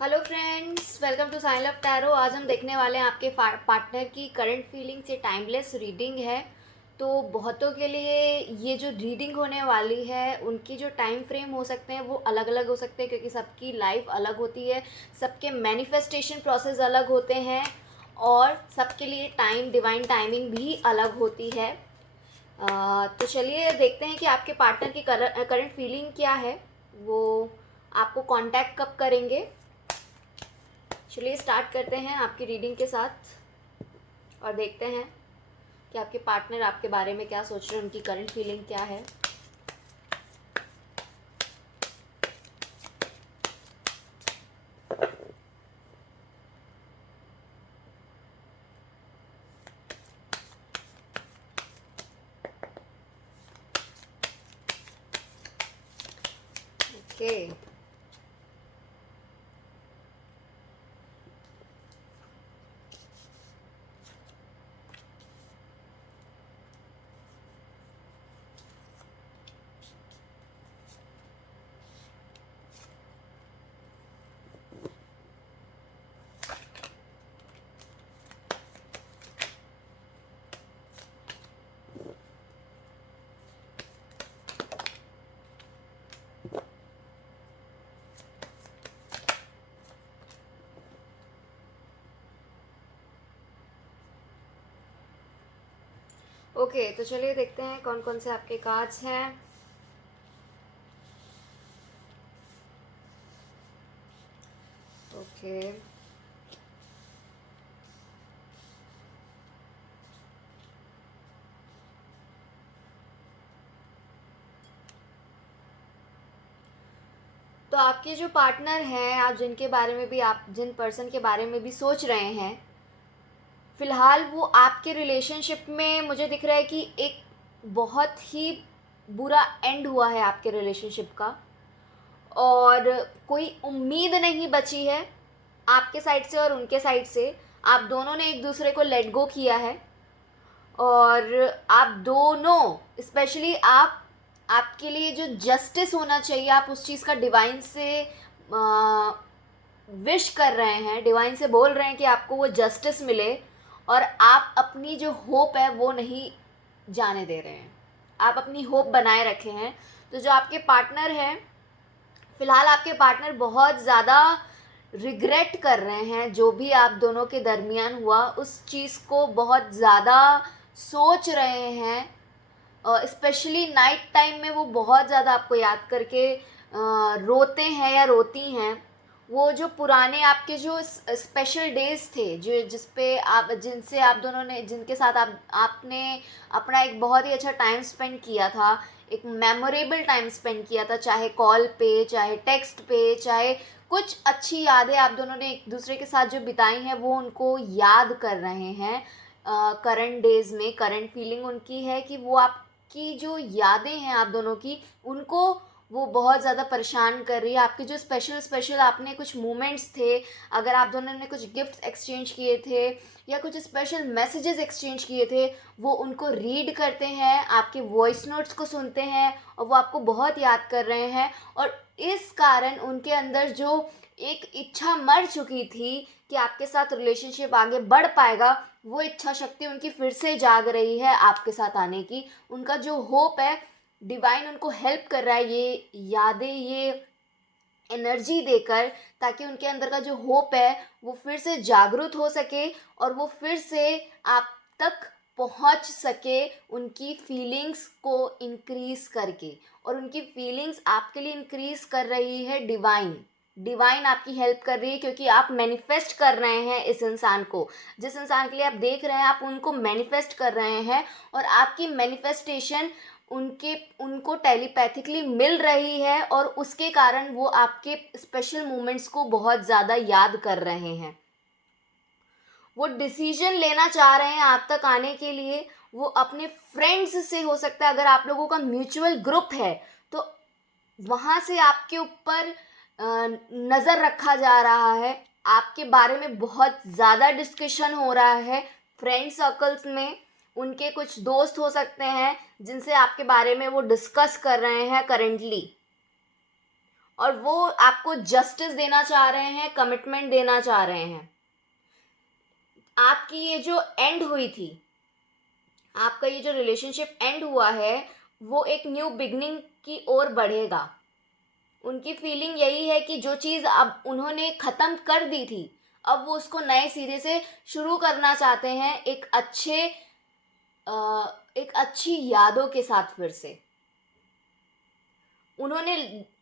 Hello friends, welcome to sign love tarot. आज हम देखने वाले हैं आपके पार्टनर की करंट फीलिंग्स। ये टाइमलेस रीडिंग है। तो बहुतों के लिए ये जो रीडिंग होने वाली है उनकी जो टाइम फ्रेम हो सकते हैं वो अलग अलग हो सकते हैं, क्योंकि सबकी लाइफ अलग होती है, सबके मैनिफेस्टेशन प्रोसेस अलग होते हैं और सबके लिए टाइम डिवाइन टाइमिंग भी अलग होती है। तो चलिए देखते हैं कि आपके पार्टनर की करंट फीलिंग क्या है। वो आपको कांटेक्ट कब करेंगे। चलिए स्टार्ट करते हैं आपकी रीडिंग के साथ और देखते हैं कि आपके पार्टनर आपके बारे में क्या सोच रहे हैं, उनकी करंट फीलिंग क्या है। ओके, ओके, तो चलिए देखते हैं कौन कौन से आपके कार्ड्स हैं। ओके, तो आपके जो पार्टनर हैं, आप जिनके बारे में भी, आप जिन पर्सन के बारे में भी सोच रहे हैं, फ़िलहाल वो आपके रिलेशनशिप में मुझे दिख रहा है कि एक बहुत ही बुरा एंड हुआ है आपके रिलेशनशिप का, और कोई उम्मीद नहीं बची है आपके साइड से और उनके साइड से। आप दोनों ने एक दूसरे को लेट गो किया है और आप दोनों, स्पेशली आप, आपके लिए जो जस्टिस होना चाहिए आप उस चीज़ का डिवाइन से विश कर रहे हैं, डिवाइन से बोल रहे हैं कि आपको वो जस्टिस मिले, और आप अपनी जो होप है वो नहीं जाने दे रहे हैं, आप अपनी होप बनाए रखे हैं। तो जो आपके पार्टनर हैं, फ़िलहाल आपके पार्टनर बहुत ज़्यादा रिग्रेट कर रहे हैं जो भी आप दोनों के दरमियान हुआ, उस चीज़ को बहुत ज़्यादा सोच रहे हैं। स्पेशली नाइट टाइम में वो बहुत ज़्यादा आपको याद करके रोते हैं या रोती हैं। वो जो पुराने आपके जो स्पेशल डेज थे, जो जिस पे आप, जिनसे आप दोनों ने, जिनके साथ आपने अपना एक बहुत ही अच्छा टाइम स्पेंड किया था, एक मेमोरेबल टाइम स्पेंड किया था, चाहे कॉल पे, चाहे टेक्स्ट पे, चाहे कुछ अच्छी यादें आप दोनों ने एक दूसरे के साथ जो बिताई हैं वो उनको याद कर रहे हैं। करंट डेज में करंट फीलिंग उनकी है कि वो आपकी जो यादें हैं आप दोनों की, उनको वो बहुत ज़्यादा परेशान कर रही है। आपके जो स्पेशल स्पेशल आपने कुछ मोमेंट्स थे, अगर आप दोनों ने कुछ गिफ्ट्स एक्सचेंज किए थे या कुछ स्पेशल मैसेजेस एक्सचेंज किए थे, वो उनको रीड करते हैं, आपके वॉइस नोट्स को सुनते हैं और वो आपको बहुत याद कर रहे हैं। और इस कारण उनके अंदर जो एक इच्छा मर चुकी थी कि आपके साथ रिलेशनशिप आगे बढ़ पाएगा, वो इच्छा शक्ति उनकी फिर से जाग रही है आपके साथ आने की। उनका जो होप है, डिवाइन उनको हेल्प कर रहा है ये यादें, ये एनर्जी देकर, ताकि उनके अंदर का जो होप है वो फिर से जागृत हो सके और वो फिर से आप तक पहुंच सके, उनकी फीलिंग्स को इंक्रीज करके। और उनकी फीलिंग्स आपके लिए इंक्रीज कर रही है डिवाइन। डिवाइन आपकी हेल्प कर रही है, क्योंकि आप मैनिफेस्ट कर रहे हैं इस इंसान को, जिस इंसान के लिए आप देख रहे हैं आप उनको मैनिफेस्ट कर रहे हैं। और आपकी मैनिफेस्टेशन उनको टेलीपैथिकली मिल रही है और उसके कारण वो आपके स्पेशल मोमेंट्स को बहुत ज़्यादा याद कर रहे हैं। वो डिसीजन लेना चाह रहे हैं आप तक आने के लिए। वो अपने फ्रेंड्स से, हो सकता है अगर आप लोगों का म्यूचुअल ग्रुप है तो वहाँ से आपके ऊपर नज़र रखा जा रहा है, आपके बारे में बहुत ज़्यादा डिस्कशन हो रहा है फ्रेंड सर्कल्स में। उनके कुछ दोस्त हो सकते हैं जिनसे आपके बारे में वो डिस्कस कर रहे हैं करेंटली। और वो आपको जस्टिस देना चाह रहे हैं, कमिटमेंट देना चाह रहे हैं। आपकी ये जो एंड हुई थी, आपका ये जो रिलेशनशिप एंड हुआ है, वो एक न्यू बिगनिंग की ओर बढ़ेगा। उनकी फीलिंग यही है कि जो चीज़ अब उन्होंने ख़त्म कर दी थी, अब वो उसको नए सिरे से शुरू करना चाहते हैं, एक अच्छी यादों के साथ फिर से।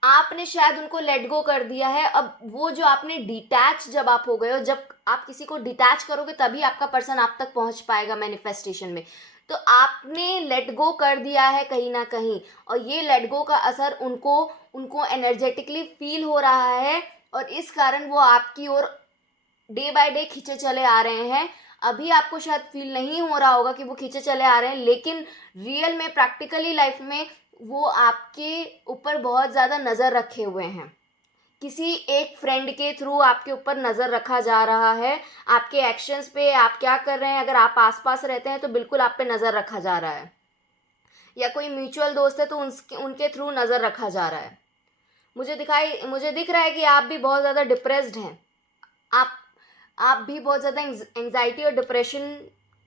आपने शायद उनको लेट गो कर दिया है। अब वो जो आपने डिटैच जब आप हो गए हो, जब आप किसी को डिटैच करोगे तभी आपका पर्सन आप तक पहुंच पाएगा मैनिफेस्टेशन में। तो आपने लेट गो कर दिया है कहीं ना कहीं, और ये लेट गो का असर उनको एनर्जेटिकली फील हो रहा है, और इस कारण वो आपकी ओर डे बाय डे खींचे चले आ रहे हैं। अभी आपको शायद फील नहीं हो रहा होगा कि वो खींचे चले आ रहे हैं, लेकिन रियल में, प्रैक्टिकली लाइफ में वो आपके ऊपर बहुत ज़्यादा नज़र रखे हुए हैं। किसी एक फ्रेंड के थ्रू आपके ऊपर नज़र रखा जा रहा है, आपके एक्शंस पे, आप क्या कर रहे हैं। अगर आप आसपास रहते हैं तो बिल्कुल आप पे नज़र रखा जा रहा है, या कोई म्यूचुअल दोस्त है तो उनके थ्रू नज़र रखा जा रहा है। मुझे दिख रहा है कि आप भी बहुत ज़्यादा डिप्रेस्ड हैं। आप आप भी बहुत ज़्यादा एंग्जाइटी और डिप्रेशन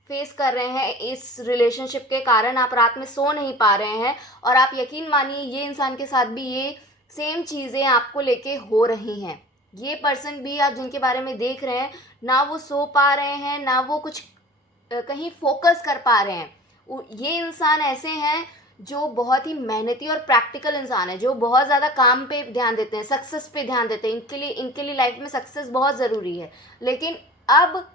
फेस कर रहे हैं। इस रिलेशनशिप के कारण आप रात में सो नहीं पा रहे हैं, और आप यकीन मानिए ये इंसान के साथ भी ये सेम चीज़ें आपको लेके हो रही हैं। ये पर्सन भी, आप जिनके बारे में देख रहे हैं, ना वो सो पा रहे हैं, ना वो कुछ कहीं फोकस कर पा रहे हैं। ये इंसान ऐसे हैं जो बहुत ही मेहनती और प्रैक्टिकल इंसान है, जो बहुत ज़्यादा काम पे ध्यान देते हैं, सक्सेस पे ध्यान देते हैं। इनके लिए लाइफ में सक्सेस बहुत ज़रूरी है। लेकिन अब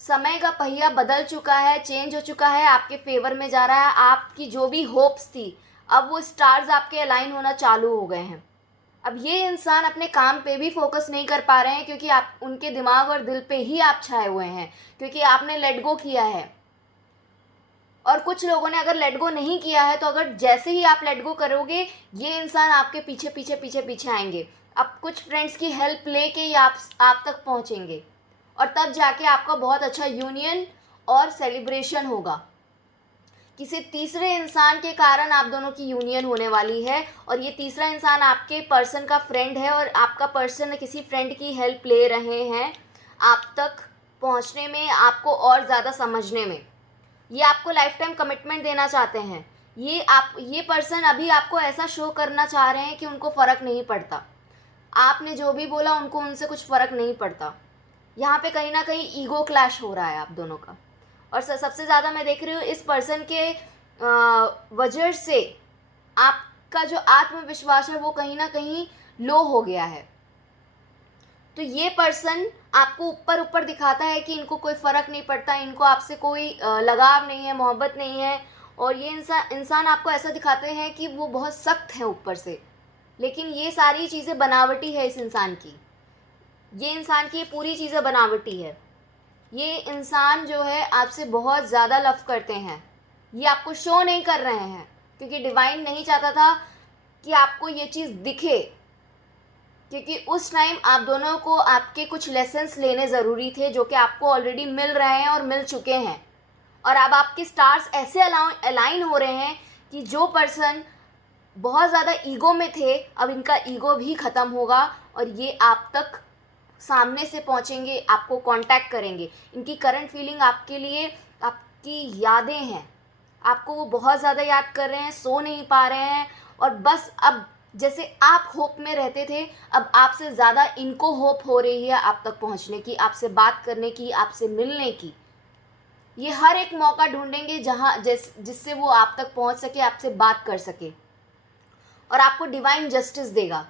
समय का पहिया बदल चुका है, चेंज हो चुका है, आपके फेवर में जा रहा है। आपकी जो भी होप्स थी, अब वो स्टार्स आपके अलाइन होना चालू हो गए हैं। अब ये इंसान अपने काम पे भी फोकस नहीं कर पा रहे हैं, क्योंकि आप उनके दिमाग और दिल पे ही आप छाए हुए हैं, क्योंकि आपने लेट गो किया है। और कुछ लोगों ने अगर लेट गो नहीं किया है, तो अगर जैसे ही आप लेट गो करोगे, ये इंसान आपके पीछे पीछे पीछे पीछे आएंगे। अब कुछ फ्रेंड्स की हेल्प लेके ही आप तक पहुंचेंगे, और तब जाके आपका बहुत अच्छा यूनियन और सेलिब्रेशन होगा। किसी तीसरे इंसान के कारण आप दोनों की यूनियन होने वाली है, और ये तीसरा इंसान आपके पर्सन का फ्रेंड है, और आपका पर्सन किसी फ्रेंड की हेल्प ले रहे हैं आप तक पहुंचने में, आपको और ज़्यादा समझने में। ये आपको लाइफ टाइम कमिटमेंट देना चाहते हैं। ये पर्सन अभी आपको ऐसा शो करना चाह रहे हैं कि उनको फ़र्क नहीं पड़ता। आपने जो भी बोला, उनको उनसे कुछ फ़र्क नहीं पड़ता। यहाँ पे कहीं ना कहीं ईगो क्लैश हो रहा है आप दोनों का। और सबसे ज़्यादा मैं देख रही हूँ इस पर्सन के वजह से आपका जो आत्मविश्वास है वो कहीं ना कहीं लो हो गया है। तो ये पर्सन आपको ऊपर ऊपर दिखाता है कि इनको कोई फ़र्क नहीं पड़ता, इनको आपसे कोई लगाव नहीं है, मोहब्बत नहीं है। और ये इंसान आपको ऐसा दिखाते हैं कि वो बहुत सख्त है ऊपर से, लेकिन ये सारी चीज़ें बनावटी है। ये इंसान की ये पूरी चीज़ें बनावटी है। ये इंसान जो है आपसे बहुत ज़्यादा लव करते हैं। ये आपको शो नहीं कर रहे हैं, क्योंकि डिवाइन नहीं चाहता था कि आपको ये चीज़ दिखे, क्योंकि उस टाइम आप दोनों को आपके कुछ लेसन्स लेने ज़रूरी थे, जो कि आपको ऑलरेडी मिल रहे हैं और मिल चुके हैं। और अब आपके स्टार्स ऐसे अलाइन हो रहे हैं कि जो पर्सन बहुत ज़्यादा ईगो में थे, अब इनका ईगो भी ख़त्म होगा, और ये आप तक सामने से पहुंचेंगे, आपको कांटेक्ट करेंगे। इनकी करंट फीलिंग आपके लिए आपकी यादें हैं। आपको वो बहुत ज़्यादा याद कर रहे हैं, सो नहीं पा रहे हैं, और बस अब जैसे आप होप में रहते थे, अब आपसे ज़्यादा इनको होप हो रही है आप तक पहुंचने की, आपसे बात करने की, आपसे मिलने की। ये हर एक मौका ढूंढेंगे जिससे वो आप तक पहुंच सके, आपसे बात कर सके, और आपको डिवाइन जस्टिस देगा।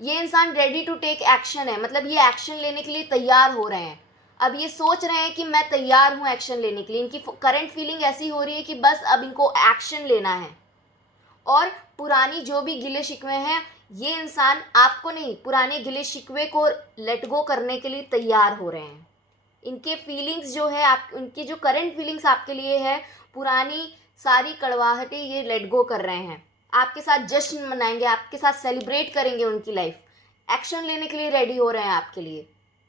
ये इंसान रेडी टू टेक एक्शन है, मतलब ये एक्शन लेने के लिए तैयार हो रहे हैं। अब ये सोच रहे हैं कि मैं तैयार हूँ एक्शन लेने के लिए। इनकी करंट फीलिंग ऐसी हो रही है कि बस अब इनको एक्शन लेना है, और पुरानी जो भी गिले शिकवे हैं, ये इंसान आपको नहीं, पुराने गिले शिकवे को लेट गो करने के लिए तैयार हो रहे हैं। इनके फीलिंग्स जो है, उनकी जो करंट फीलिंग्स आपके लिए है, पुरानी सारी कड़वाहटें ये लेट गो कर रहे हैं। आपके साथ जश्न मनाएंगे, आपके साथ सेलिब्रेट करेंगे उनकी लाइफ। एक्शन लेने के लिए रेडी हो रहे हैं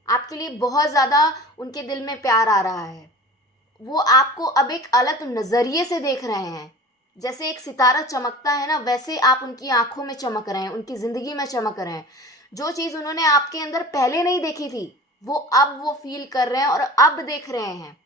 आपके लिए बहुत ज़्यादा उनके दिल में प्यार आ रहा है। वो आपको अब एक अलग नज़रिए से देख रहे हैं। जैसे एक सितारा चमकता है ना, वैसे आप उनकी आंखों में चमक रहे हैं, उनकी ज़िंदगी में चमक रहे हैं। जो चीज़ उन्होंने आपके अंदर पहले नहीं देखी थी, वो अब वो फील कर रहे हैं और अब देख रहे हैं।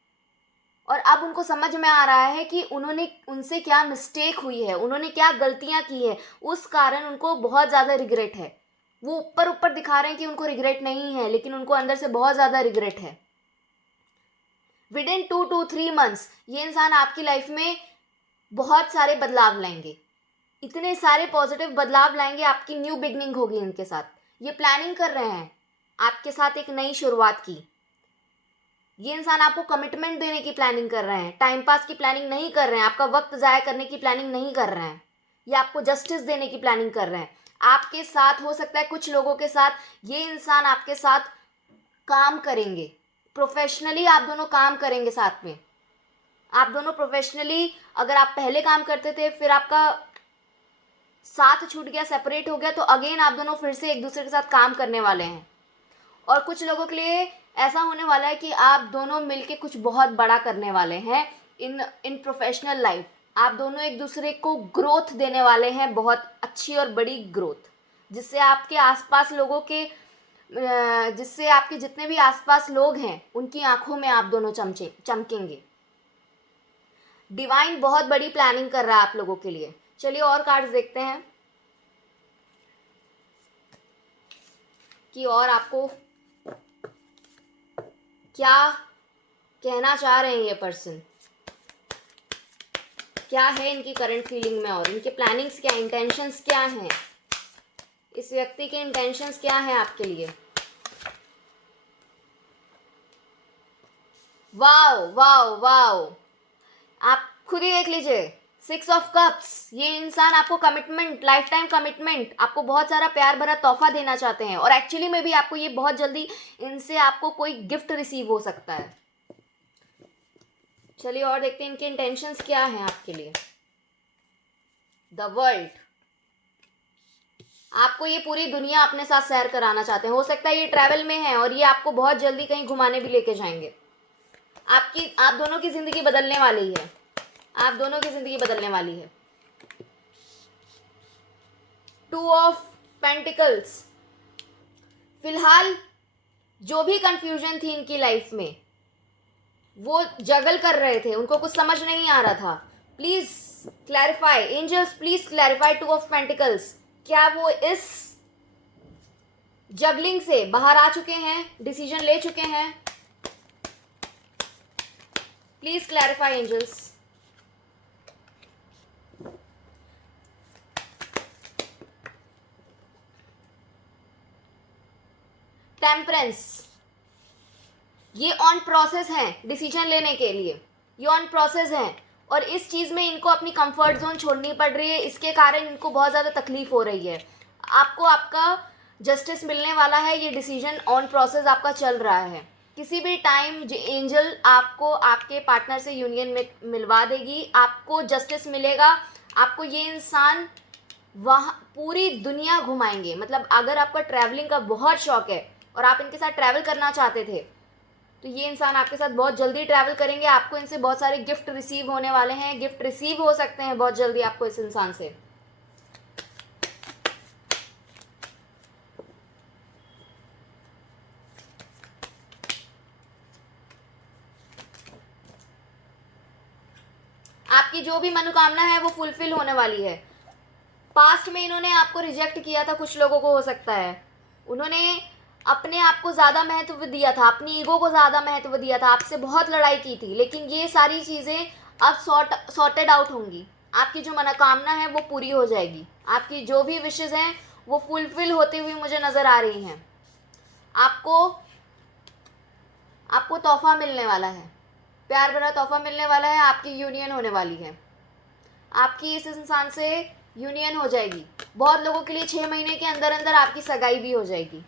और अब उनको समझ में आ रहा है कि उन्होंने उनसे क्या मिस्टेक हुई है, उन्होंने क्या गलतियां की है, उस कारण उनको बहुत ज़्यादा रिग्रेट है। वो ऊपर ऊपर दिखा रहे हैं कि उनको रिग्रेट नहीं है, लेकिन उनको अंदर से बहुत ज़्यादा रिग्रेट है। विद इन 2 to 3 months ये इंसान आपकी लाइफ में बहुत सारे बदलाव लाएंगे, इतने सारे पॉजिटिव बदलाव लाएंगे, आपकी न्यू बिगनिंग होगी इनके साथ। ये प्लानिंग कर रहे हैं आपके साथ एक नई शुरुआत की। ये इंसान आपको कमिटमेंट देने की प्लानिंग कर रहे हैं, टाइम पास की प्लानिंग नहीं कर रहे हैं, आपका वक्त ज़ाया करने की प्लानिंग नहीं कर रहे हैं। ये आपको जस्टिस देने की प्लानिंग कर रहे हैं। आपके साथ हो सकता है कुछ लोगों के साथ ये इंसान आपके साथ काम करेंगे, प्रोफेशनली आप दोनों काम करेंगे साथ में। आप दोनों प्रोफेशनली, अगर आप पहले काम करते थे फिर आपका साथ छूट गया, सेपरेट हो गया, तो अगेन आप दोनों फिर से एक दूसरे के साथ काम करने वाले हैं। और कुछ लोगों के लिए ऐसा होने वाला है कि आप दोनों मिलके कुछ बहुत बड़ा करने वाले हैं इन इन प्रोफेशनल लाइफ। आप दोनों एक दूसरे को ग्रोथ देने वाले हैं, बहुत अच्छी और बड़ी ग्रोथ, जिससे आपके आसपास लोगों के जिससे आपके जितने भी आसपास लोग हैं उनकी आंखों में आप दोनों चमकेंगे। डिवाइन बहुत बड़ी प्लानिंग कर रहा है आप लोगों के लिए। चलिए और कार्ड्स देखते हैं कि और आपको क्या कहना चाह रहे हैं ये पर्सन, क्या है इनकी करंट फीलिंग में, और इनके प्लानिंग्स क्या, इंटेंशंस क्या हैं, इस व्यक्ति के इंटेंशंस क्या हैं आपके लिए। वाओ वाओ वाओ, आप खुद ही देख लीजिए, 6 of Cups। ये इंसान आपको कमिटमेंट, लाइफ टाइम कमिटमेंट, आपको बहुत सारा प्यार भरा तोहफा देना चाहते हैं, और एक्चुअली में भी आपको ये बहुत जल्दी इनसे आपको कोई गिफ्ट रिसीव हो सकता है। चलिए और देखते हैं इनके इंटेंशंस क्या हैं आपके लिए। द वर्ल्ड, आपको ये पूरी दुनिया अपने साथ सैर कराना चाहते हैं। हो सकता है ये ट्रैवल में है और ये आपको बहुत जल्दी कहीं घुमाने भी लेके जाएंगे। आप दोनों की जिंदगी बदलने वाली है, आप दोनों की जिंदगी बदलने वाली है। 2 of Pentacles, फिलहाल जो भी कंफ्यूजन थी इनकी लाइफ में, वो जगल कर रहे थे, उनको कुछ समझ नहीं आ रहा था। Please clarify angels, please clarify 2 of Pentacles। क्या वो इस जगलिंग से बाहर आ चुके हैं, डिसीजन ले चुके हैं? Please clarify angels. टेम्परेंस, ये ऑन प्रोसेस है डिसीजन लेने के लिए, ये ऑन प्रोसेस है, और इस चीज़ में इनको अपनी कंफर्ट जोन छोड़नी पड़ रही है, इसके कारण इनको बहुत ज़्यादा तकलीफ हो रही है। आपको आपका जस्टिस मिलने वाला है, ये डिसीजन ऑन प्रोसेस आपका चल रहा है। किसी भी टाइम एंजल आपको आपके पार्टनर से यूनियन में मिलवा देगी, आपको जस्टिस मिलेगा। आपको ये इंसान वहाँ पूरी दुनिया घुमाएंगे। मतलब अगर आपका ट्रैवलिंग का बहुत शौक है और आप इनके साथ ट्रैवल करना चाहते थे, तो ये इंसान आपके साथ बहुत जल्दी ट्रैवल करेंगे। आपको इनसे बहुत सारे गिफ्ट रिसीव होने वाले हैं, गिफ्ट रिसीव हो सकते हैं बहुत जल्दी आपको इस इंसान से। आपकी जो भी मनोकामना है वो फुलफिल होने वाली है। पास्ट में इन्होंने आपको रिजेक्ट किया था, कुछ लोगों को हो सकता है उन्होंने अपने आप को ज़्यादा महत्व दिया था, अपनी ईगो को ज़्यादा महत्व दिया था, आपसे बहुत लड़ाई की थी, लेकिन ये सारी चीज़ें अब सॉर्टेड आउट होंगी। आपकी जो मनोकामना है वो पूरी हो जाएगी, आपकी जो भी विशेज़ हैं वो फुलफिल होती हुई मुझे नज़र आ रही हैं। आपको आपको तोहफा मिलने वाला है, प्यार भरा तोहफा मिलने वाला है, आपकी यूनियन होने वाली है, आपकी इस इंसान से यूनियन हो जाएगी। बहुत लोगों के लिए 6 महीने के अंदर अंदर आपकी सगाई भी हो जाएगी।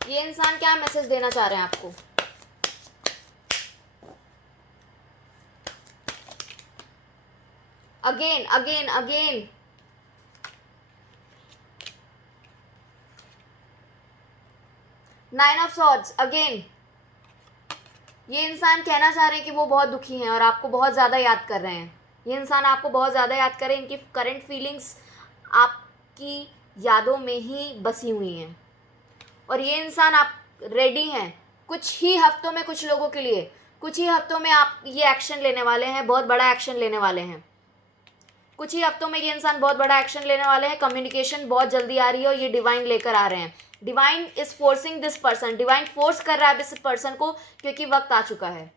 ये इंसान क्या मैसेज देना चाह रहे हैं आपको? Again again again, 9 of swords again, ये इंसान कहना चाह रहे हैं कि वो बहुत दुखी हैं और आपको बहुत ज़्यादा याद कर रहे हैं। ये इंसान आपको बहुत ज़्यादा याद कर रहे हैं, इनकी करंट फीलिंग्स आपकी यादों में ही बसी हुई हैं। और ये इंसान आप रेडी हैं कुछ ही हफ्तों में, कुछ लोगों के लिए कुछ ही हफ्तों में आप ये एक्शन लेने वाले हैं, बहुत बड़ा एक्शन लेने वाले हैं। कुछ ही हफ्तों में ये इंसान बहुत बड़ा एक्शन लेने वाले हैं। कम्युनिकेशन बहुत जल्दी आ रही है और ये डिवाइन लेकर आ रहे हैं। Divine is forcing this person, divine force कर रहा है इस पर्सन को, क्योंकि वक्त आ चुका है।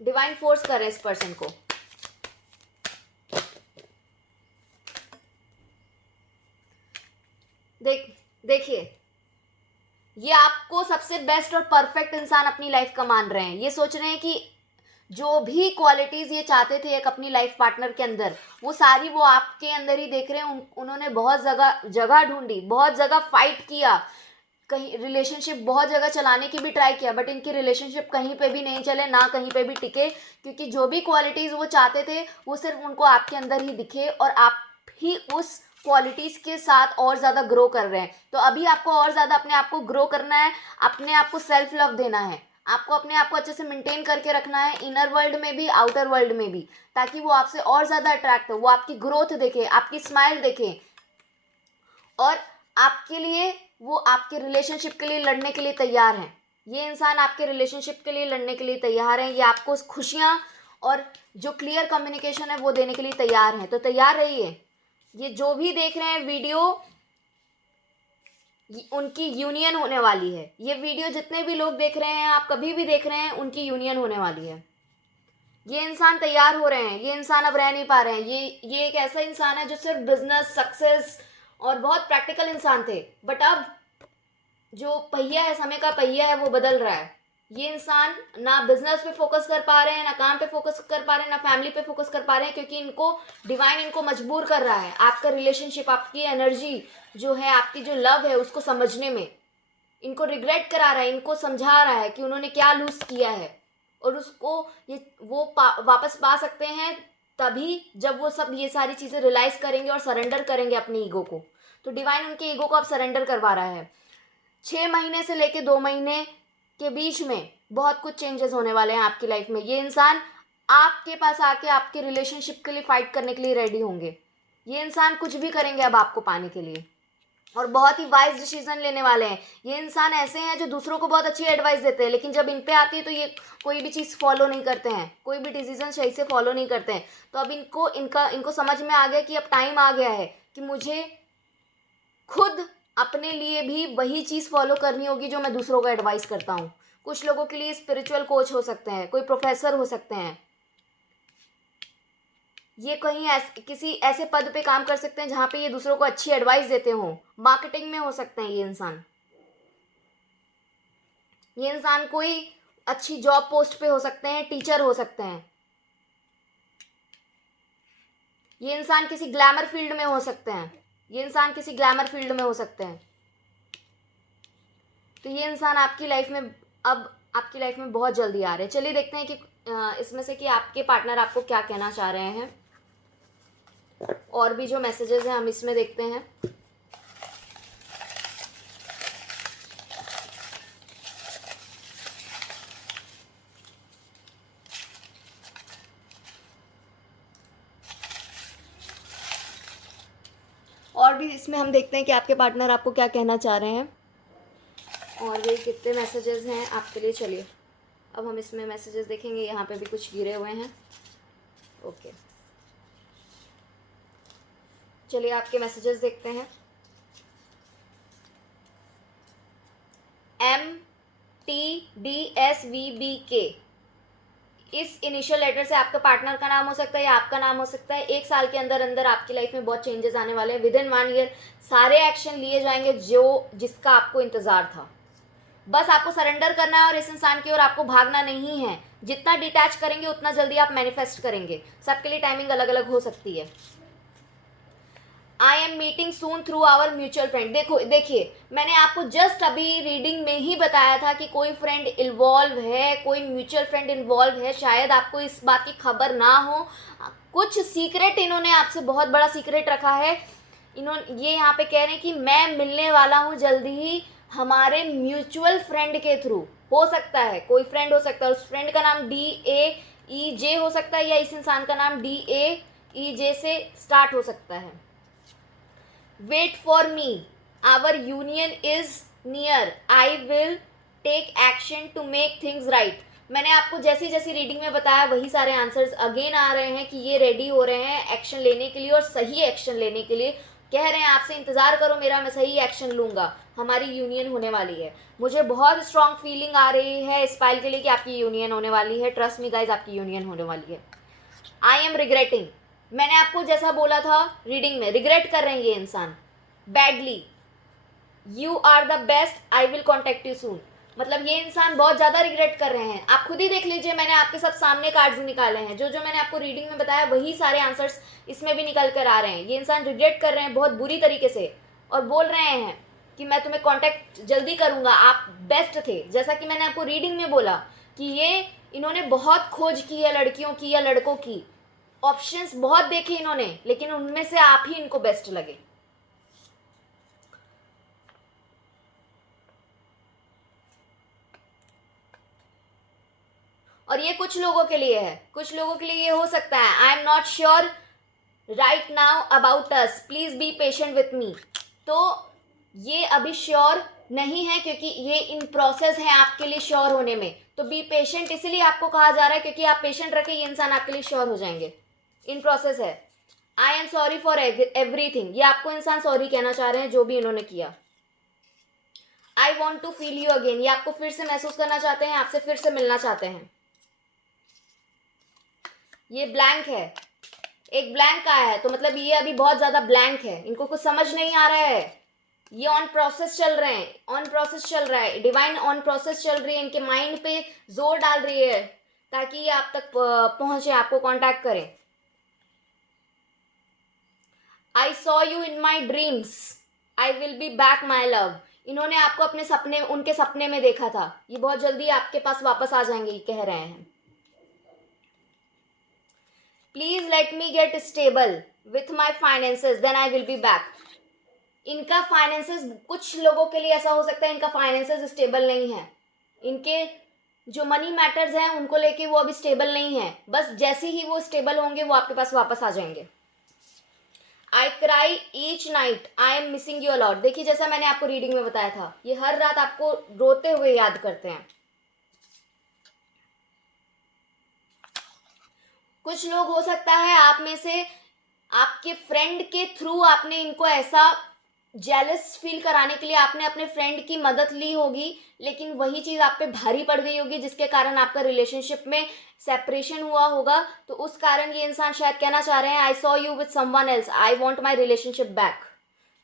डिवाइन फोर्स कर रहे हैं इस पर्सन को। देखिए, ये आपको सबसे बेस्ट और परफेक्ट इंसान अपनी लाइफ का मान रहे हैं। ये सोच रहे हैं कि जो भी क्वालिटीज़ ये चाहते थे एक अपनी लाइफ पार्टनर के अंदर, वो सारी वो आपके अंदर ही देख रहे हैं। उन्होंने बहुत जगह ढूंढी, बहुत जगह फाइट किया, कहीं रिलेशनशिप बहुत जगह चलाने की भी ट्राई किया, बट इनकी रिलेशनशिप कहीं पे भी नहीं चले, ना कहीं पे भी टिके, क्योंकि जो भी क्वालिटीज़ वो चाहते थे वो सिर्फ उनको आपके अंदर ही दिखे और आप ही उस क्वालिटीज़ के साथ और ज़्यादा ग्रो कर रहे हैं। तो अभी आपको और ज़्यादा अपने आप को ग्रो करना है, अपने आप को सेल्फ लव देना है, आपको अपने आप को अच्छे से मेंटेन करके रखना है, इनर वर्ल्ड में भी आउटर वर्ल्ड में भी, ताकि वो आपसे और ज़्यादा अट्रैक्ट हो, वो आपकी ग्रोथ देखे, आपकी स्माइल देखे और आपके लिए, वो आपके रिलेशनशिप के लिए लड़ने के लिए तैयार हैं। ये इंसान आपके रिलेशनशिप के लिए लड़ने के लिए तैयार हैं। ये आपको खुशियाँ और जो क्लियर कम्युनिकेशन है वो देने के लिए तैयार हैं। तो तैयार रहिए। ये जो भी देख रहे हैं वीडियो, उनकी यूनियन होने वाली है। ये वीडियो जितने भी लोग देख रहे हैं, आप कभी भी देख रहे हैं, उनकी यूनियन होने वाली है। ये इंसान तैयार हो रहे हैं। ये इंसान अब रह नहीं पा रहे हैं। ये एक ऐसा इंसान है जो सिर्फ बिजनेस, सक्सेस और बहुत प्रैक्टिकल इंसान थे, बट अब जो पहिया है, समय का पहिया है, वो बदल रहा है। ये इंसान ना बिजनेस पे फोकस कर पा रहे हैं, ना काम पे फोकस कर पा रहे हैं, ना फैमिली पे फोकस कर पा रहे हैं, क्योंकि इनको डिवाइन इनको मजबूर कर रहा है आपका रिलेशनशिप, आपकी एनर्जी जो है, आपकी जो लव है, उसको समझने में। इनको रिग्रेट करा रहा है, इनको समझा रहा है कि उन्होंने क्या लूज किया है और उसको वो वापस पा सकते हैं तभी जब वो सब ये सारी चीज़ें रियलाइज करेंगे और सरेंडर करेंगे अपनी ईगो को। तो डिवाइन उनके ईगो को अब सरेंडर करवा रहा है। 6 महीने से लेके 2 महीने के बीच में बहुत कुछ चेंजेस होने वाले हैं आपकी लाइफ में। ये इंसान आपके पास आके आपके रिलेशनशिप के लिए फाइट करने के लिए रेडी होंगे। ये इंसान कुछ भी करेंगे अब आपको पाने के लिए और बहुत ही वाइज डिसीजन लेने वाले हैं। ये इंसान ऐसे हैं जो दूसरों को बहुत अच्छी एडवाइस देते हैं, लेकिन जब इन पे आती है तो ये कोई भी चीज़ फॉलो नहीं करते हैं, कोई भी डिसीजन सही से फॉलो नहीं करते हैं। तो अब इनको समझ में आ गया कि अब टाइम आ गया है कि मुझे खुद अपने लिए भी वही चीज़ फॉलो करनी होगी जो मैं दूसरों को एडवाइस करता हूँ। कुछ लोगों के लिए स्पिरिचुअल कोच हो सकते हैं, कोई प्रोफेसर हो सकते हैं, ये कहीं किसी ऐसे पद पे काम कर सकते हैं जहाँ पे ये दूसरों को अच्छी एडवाइस देते हों। मार्केटिंग में हो सकते हैं ये इंसान कोई अच्छी जॉब पोस्ट पे हो सकते हैं, टीचर हो सकते हैं। ये इंसान किसी ग्लैमर फील्ड में हो सकते हैं, ये इंसान किसी ग्लैमर फील्ड में हो सकते हैं। तो ये इंसान आपकी लाइफ में अब आपकी लाइफ में बहुत जल्दी आ रहे हैं। चलिए देखते हैं कि इसमें से कि आपके पार्टनर आपको क्या कहना चाह रहे हैं। और भी जो मैसेजेस हैं हम इसमें देखते हैं। और भी इसमें हम देखते हैं कि आपके पार्टनर आपको क्या कहना चाह रहे हैं और भी कितने मैसेजेस हैं आपके लिए। चलिए अब हम इसमें मैसेजेस देखेंगे। यहाँ पे भी कुछ गिरे हुए हैं। ओके, चलिए आपके मैसेजेस देखते हैं। MTDSVBK, इस इनिशियल लेटर से आपका पार्टनर का नाम हो सकता है या आपका नाम हो सकता है। 1 साल के अंदर अंदर आपकी लाइफ में बहुत चेंजेस आने वाले हैं। विदिन 1 ईयर सारे एक्शन लिए जाएंगे जिसका आपको इंतज़ार था। बस आपको सरेंडर करना है और इस इंसान की ओर आपको भागना नहीं है। जितना डिटैच करेंगे उतना जल्दी आप मैनिफेस्ट करेंगे। सबके लिए टाइमिंग अलग अलग हो सकती है। I am meeting soon through our mutual friend. देखिए मैंने आपको जस्ट अभी रीडिंग में ही बताया था कि कोई फ्रेंड इन्वॉल्व है, कोई म्यूचुअल फ्रेंड इन्वॉल्व है। शायद आपको इस बात की खबर ना हो। कुछ सीक्रेट इन्होंने आपसे, बहुत बड़ा सीक्रेट रखा है। ये यहाँ पे कह रहे हैं कि मैं मिलने वाला हूँ जल्दी ही हमारे म्यूचुअल फ्रेंड के थ्रू हो सकता है, कोई फ्रेंड हो सकता है, उस फ्रेंड का नाम DAEJ हो सकता है, या इस इंसान का नाम DAEJ से स्टार्ट हो सकता है. Wait for me, our union is near, I will take action to make things right. मैंने आपको जैसी जैसी रीडिंग में बताया वही सारे आंसर्स अगेन आ रहे हैं कि ये रेडी हो रहे हैं एक्शन लेने के लिए और सही एक्शन लेने के लिए. कह रहे हैं आपसे इंतज़ार करो मेरा, मैं सही एक्शन लूँगा, हमारी यूनियन होने वाली है. मुझे बहुत स्ट्रांग फीलिंग आ रही है इस फाइल के लिए कि आपकी यूनियन होने वाली है. ट्रस्ट मी गाइज, आपकी यूनियन होने वाली है. आई एम रिग्रेटिंग, मैंने आपको जैसा बोला था रीडिंग में, रिग्रेट कर रहे हैं ये इंसान badly. You are the best, I will contact you soon. मतलब ये इंसान बहुत ज़्यादा रिग्रेट कर रहे हैं. आप खुद ही देख लीजिए, मैंने आपके सब सामने कार्ड्स निकाले हैं, जो जो मैंने आपको रीडिंग में बताया वही सारे आंसर्स इसमें भी निकल कर आ रहे हैं. ये इंसान रिग्रेट कर रहे हैं बहुत बुरी तरीके से और बोल रहे हैं कि मैं तुम्हें कांटेक्ट जल्दी करूंगा, आप बेस्ट थे. जैसा कि मैंने आपको रीडिंग में बोला कि ये इन्होंने बहुत खोज की है लड़कियों की या लड़कों की, ऑप्शंस बहुत देखे इन्होंने, लेकिन उनमें से आप ही इनको बेस्ट लगे. और ये कुछ लोगों के लिए है, कुछ लोगों के लिए ये हो सकता है. I am not sure right now about us, please be patient with me. तो ये अभी श्योर नहीं है क्योंकि ये इन प्रोसेस है आपके लिए श्योर होने में. तो बी पेशेंट इसलिए आपको कहा जा रहा है क्योंकि आप पेशेंट रखे, ये इंसान आपके लिए श्योर हो जाएंगे. इन प्रोसेस है. I am sorry for everything, ये आपको इंसान सॉरी कहना चाह रहे हैं जो भी इन्होंने किया. I want to feel you again, ये आपको फिर से महसूस करना चाहते हैं, आपसे फिर से मिलना चाहते हैं. ये ब्लैंक है, एक ब्लैंक आया है, तो मतलब ये अभी बहुत ज़्यादा ब्लैंक है, इनको कुछ समझ नहीं आ रहा है. ये ऑन प्रोसेस चल रहे हैं, ऑन प्रोसेस चल रहा है, डिवाइन ऑन प्रोसेस चल रही है, इनके माइंड पे जोर डाल रही है ताकि ये आप तक पहुंचे, आपको कांटेक्ट करें. I saw you in my dreams, I will be back my love. इन्होंने आपको अपने सपने, उनके सपने में देखा था, ये बहुत जल्दी आपके पास वापस आ जाएंगे, ये कह रहे हैं. Please let me get stable with my finances then I will be back. इनका फाइनेंसेस, कुछ लोगों के लिए ऐसा हो सकता है इनका फाइनेंसेस स्टेबल नहीं है, इनके जो मनी मैटर्स हैं उनको लेके वो अभी स्टेबल नहीं है. बस जैसे ही वो स्टेबल होंगे वो आपके पास वापस आ जाएंगे. I cry each night, I am missing you a lot. देखिए जैसा मैंने आपको रीडिंग में बताया था, ये हर रात आपको रोते हुए याद करते हैं. कुछ लोग हो सकता है आप में से, आपके फ्रेंड के थ्रू आपने इनको ऐसा जेलस फील कराने के लिए आपने अपने फ्रेंड की मदद ली होगी, लेकिन वही चीज़ आप पे भारी पड़ गई होगी जिसके कारण आपका रिलेशनशिप में सेपरेशन हुआ होगा. तो उस कारण ये इंसान शायद कहना चाह रहे हैं I saw you with someone else, I want my relationship back.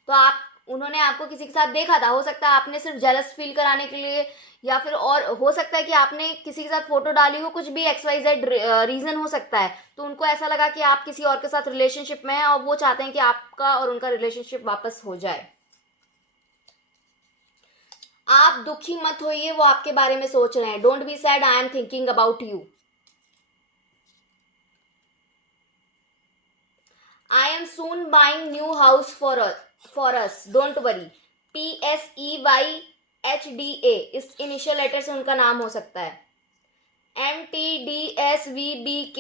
तो आप, उन्होंने आपको किसी के साथ देखा था, हो सकता है आपने सिर्फ जेलस फील कराने के लिए, या फिर और हो सकता है कि आपने किसी के साथ फोटो डाली हो, कुछ भी XYZ रीज़न हो सकता है. तो उनको ऐसा लगा कि आप किसी और के साथ रिलेशनशिप में हैं और वो चाहते हैं कि आपका और उनका रिलेशनशिप वापस हो जाए. आप दुखी मत होइए, वो आपके बारे में सोच रहे हैं. Don't be sad, I am thinking about you. I am soon buying new house for us, don't worry. PSEYHDA, इस इनिशियल लेटर से उनका नाम हो सकता है. MTDSVBK,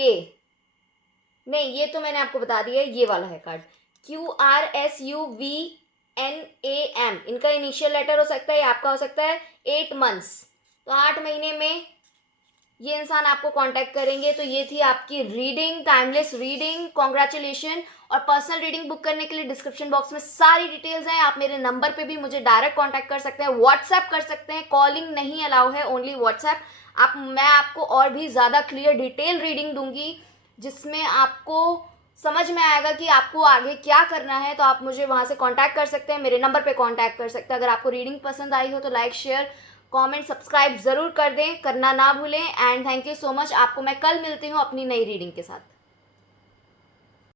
नहीं ये तो मैंने आपको बता दिया, ये वाला है कार्ड. QRSUVNAM, इनका इनिशियल लेटर हो सकता है, आपका हो सकता है. 8 months, तो 8 महीने में ये इंसान आपको कांटेक्ट करेंगे. तो ये थी आपकी रीडिंग, टाइमलेस रीडिंग. कॉन्ग्रेचुलेशन. और पर्सनल रीडिंग बुक करने के लिए डिस्क्रिप्शन बॉक्स में सारी डिटेल्स हैं. आप मेरे नंबर पे भी मुझे डायरेक्ट कांटेक्ट कर सकते हैं, व्हाट्सएप कर सकते हैं. कॉलिंग नहीं अलाउ है, ओनली व्हाट्सएप. मैं आपको और भी ज़्यादा क्लियर डिटेल रीडिंग दूंगी जिसमें आपको समझ में आएगा कि आपको आगे क्या करना है. तो आप मुझे वहाँ से कांटेक्ट कर सकते हैं, मेरे नंबर पे कांटेक्ट कर सकते हैं. अगर आपको रीडिंग पसंद आई हो तो लाइक, शेयर, कमेंट, सब्सक्राइब ज़रूर कर दें, करना ना भूलें. And thank you so much. आपको मैं कल मिलती हूँ अपनी नई रीडिंग के साथ.